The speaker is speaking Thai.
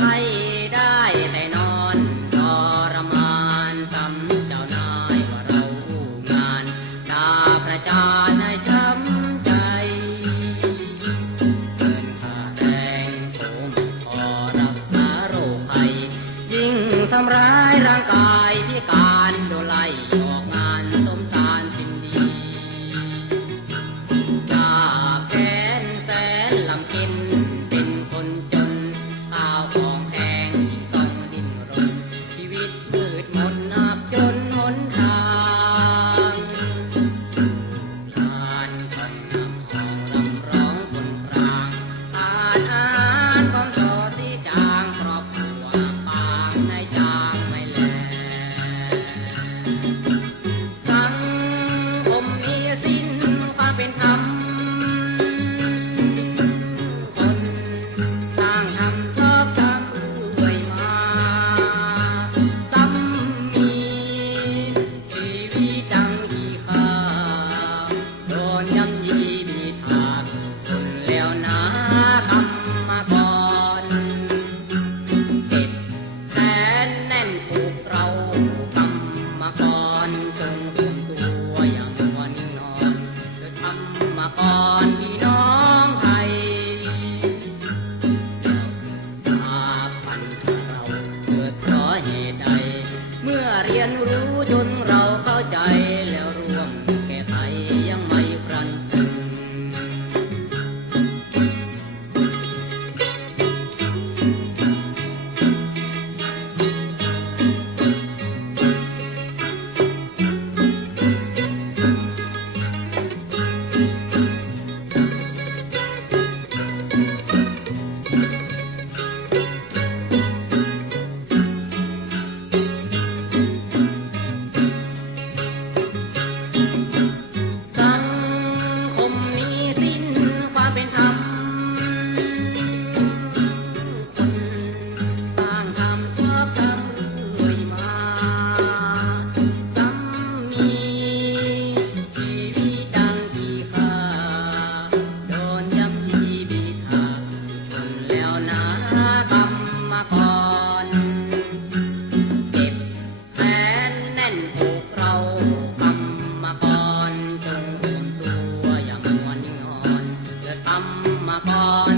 ให้ได้แต่นอนทรมานสำจ้านายว่าเรางานตาประจานให้ช้ำใจเงินค่าแรงผมพอรักษาโรคภัยยิ่งสำรา um, wir sind นผูกเรากำมากรจงรวมตัวอย่างมวลนิ่งนอนเกิดกรรมกร